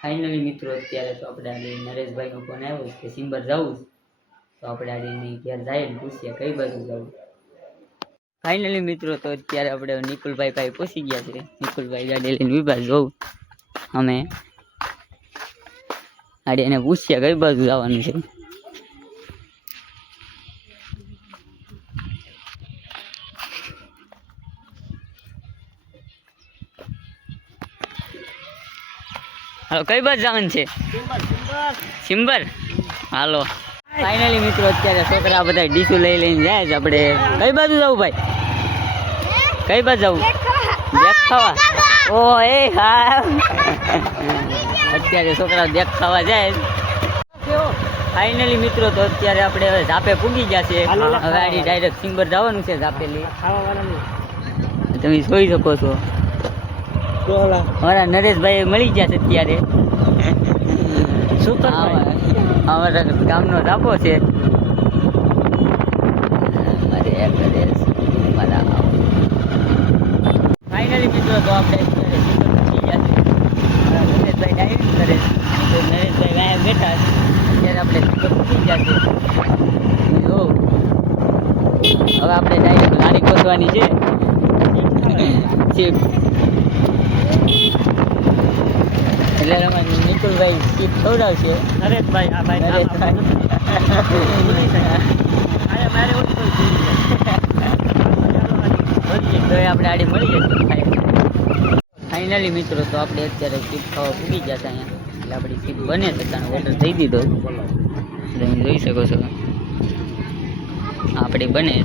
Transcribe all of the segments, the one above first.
Finally મિત્રો અત્યારે તો આપણે આજે નરેશભાઈનો ફોન આવ્યો કે સિમ્બર જવું તો આપણે આજે એની ઘેર જઈએ ને પૂછીએ કઈ બાજુ જવું. ફાઇનલી મિત્રો તો અત્યારે આપણે નિકુલભાઈ પાસે પહોંચી ગયા છે. નિકુલભાઈ ગાડી લઈને વિભાગ જવું અમે આજે એને પૂછીએ કઈ બાજુ જવાનું છે. હાલો કઈ બાજુ જવાનું છે? સિમ્બર. હાલો ફાઇનલી મિત્રો અત્યારે છોકરા બધા ડીશું લઈ લઈને જાય છે. આપણે કઈ બાજુ જવું ભાઈ? કઈ બાજુ જવું? દેખ ખાવા. ઓ એ હા અત્યારે છોકરા દેખ ખાવા જાય. ફાઇનલી મિત્રો તો અત્યારે આપણે હવે ઝાપે પૂગી ગયા છે. હવે આડી ડાયરેક્ટ સિમ્બર જવાનું છે. ઝાપેલી તમે જોઈ શકો છો. અમારા નરેશભાઈ મળી ગયા છે અત્યારે. અમારા ગામનો ધાબો છે. ફાઇનલી મિત્રો તો આપણે નરેશભાઈ ડાયરેક્ટ કરે. નરેશભાઈ વાયા બેઠા અત્યારે આપણે પૂછી ગયા છે. હવે આપણે ડાયરેક્ટ ગાડી ગોતવાની છે. એટલે અમારે નિકુલભાઈ સીટ ખવડાવશે. નરેશભાઈ તો આપણે આડી મળી જશે. ફાઇનલી મિત્રો તો આપણે અત્યારે સીટ ખાવા પૂગી ગયા હતા અહીંયા. એટલે આપણી સીટ બને છે કારણ ઓર્ડર થઈ દીધો. તમે જોઈ શકો છો આપણી બને.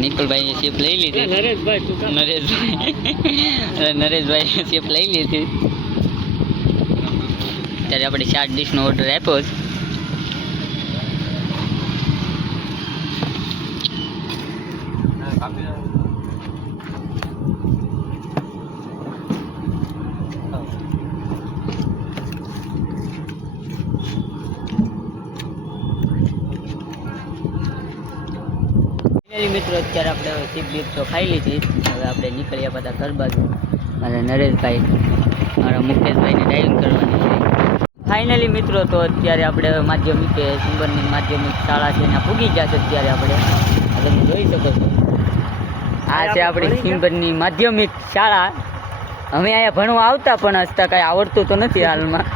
નિકુલભાઈ શિપ લઈ લીધી. નરેશભાઈ શિપ લઈ લીધી. ત્યારે આપણે 4 ડીશનો ઓર્ડર આપ્યો છે. મિત્રો અત્યારે આપણે હવે સીપ બીપ તો ખાઈ લીધી. હવે આપણે નીકળ્યા બધા ઘર બાજુ. મારા નરેશભાઈ મારા મુકેશભાઈને ડ્રાઇવિંગ કરવાની છે. ફાઇનલી મિત્રો તો અત્યારે આપણે માધ્યમિક સિમ્બરની માધ્યમિક શાળા છે ત્યાં પૂગી ગયા છે. અત્યારે આપણે તમે જોઈ શકો છો આ છે આપણી સિમ્બરની માધ્યમિક શાળા. અમે અહીંયા ભણવા આવતા પણ હસતા કાંઈ આવડતું તો નથી હાલમાં.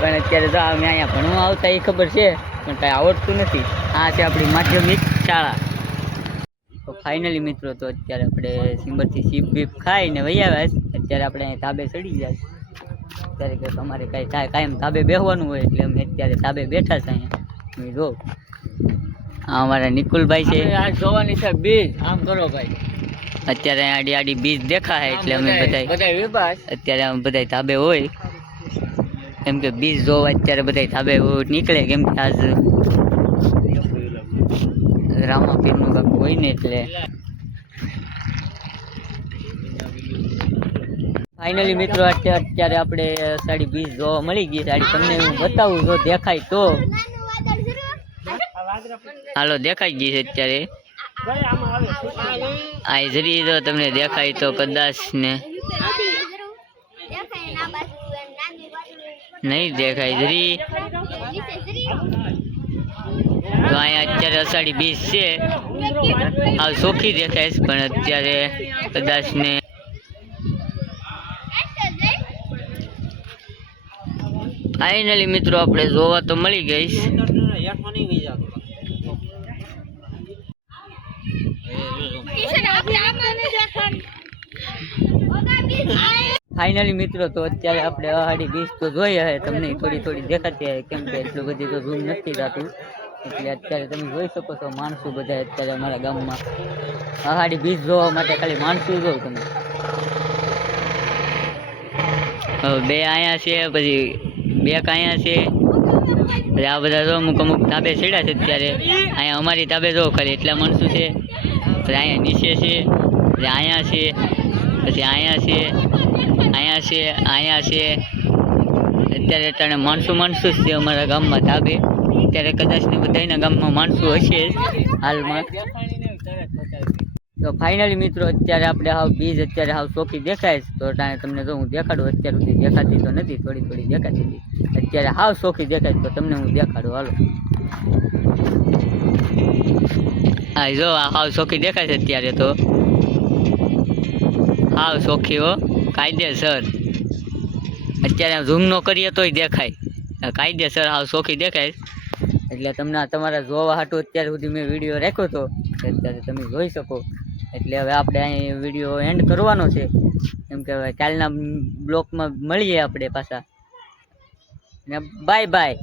પણ અત્યારે તો અમે અહીંયા ભણવા આવતા એ ખબર છે પણ કાંઈ આવડતું નથી. આ છે આપણી માધ્યમિક શાળા. તો ફાઇનલી મિત્રો તો અત્યારે આપણે સિમ્બરથી સીપ બીપ ખાઈને વહી આવ્યા છે. અત્યારે આપણે અહીં ધાબે ચડી જાય. અત્યારે કે તમારે કાંઈ કાયમ ધાબે બેસવાનું હોય એટલે અમે અત્યારે ધાબે બેઠા છે અહીંયા. તમે જો આ અમારા નિકુલભાઈ છે. જોવાની છે બીજ આમ કરો ભાઈ. અત્યારે આડી આડી બીજ દેખાય એટલે અમે બધા અત્યારે અમે બધા ધાબે હોય કેમ કે બીજ જોવા અત્યારે બધા ધાબે નીકળે. કેમ કે આજ રામાપીરનું કાકું હોય ને એટલે. ફાઇનલી મિત્રો અત્યારે આપણે સાડી બીજ જોવા મળી ગઈ. સાડી તમને હું બતાવું જો દેખાય તો. હાલો દેખાઈ ગઈ છે અત્યારે. આ જરી તો તમને દેખાય તો કદાચ ને નહીં દેખાય જરી. તો અહીંયા અત્યારે અષાઢી બીજ છે. આ ચોખ્ખી દેખાય છે પણ અત્યારે કદાચ ને ફાઇનલી મિત્રો આપણે જોવા તો મળી ગઈ. ફાઇનલી મિત્રો તો અત્યારે આપણે અહાડી બીજ તો જોઈએ હે. તમને થોડી થોડી દેખાતી હોય કેમ કે એટલું બધી તો રૂમ નથી થતું. એટલે અત્યારે તમે જોઈ શકો છો માણસો બધા અત્યારે અમારા ગામમાં અહાડી બીજ જોવા માટે ખાલી માણસો જોઉં તમે. બે અહીંયા છે પછી બે અહીંયા છે. પછી આ બધા જો અમુક અમુક ધાબે ચડ્યા છે અત્યારે. અહીંયા અમારી ધાબે જો ખાલી એટલા માણસો છે. પછી અહીંયા નીચે છે પછી અહીંયા છે પછી અહીંયા છે અહીંયા છે અહીંયા છે. અત્યારે અટાણે માણસો જ છે અમારા ગામમાં ધાબે. અત્યારે કદાચ ને બધાના ગામમાં માણસો હશે હાલમાં. તો તો ફાઇનલી મિત્રો અત્યારે આપણે હાવ બીજ અત્યારે હાવ ચોખ્ખી દેખાય છે. તો તમને જો હું દેખાડું, અત્યાર સુધી દેખાતી તો નથી, થોડી થોડી દેખાતી હતી, અત્યારે હાવ ચોખ્ખી દેખાય તો તમને હું દેખાડું. હાલો હા જો આ હાવ ચોખ્ખી દેખાય છે અત્યારે, તો હાવ ચોખ્ખી હો, કાયદેસર. અત્યારે ઝૂમ નો કરીએ તોય દેખાય, કાયદેસર હાવ ચોખ્ખી દેખાય. એટલે તમને તમારા જોવા હાટું અત્યાર સુધી મેં વિડીયો રાખ્યો હતો, અત્યારે તમે જોઈ શકો. એટલે હવે આપણે અહીં વિડીયો એન્ડ કરવાનો છે, કેમ કે હવે કાલના બ્લોકમાં મળીએ આપણે પાછા. ને બાય બાય.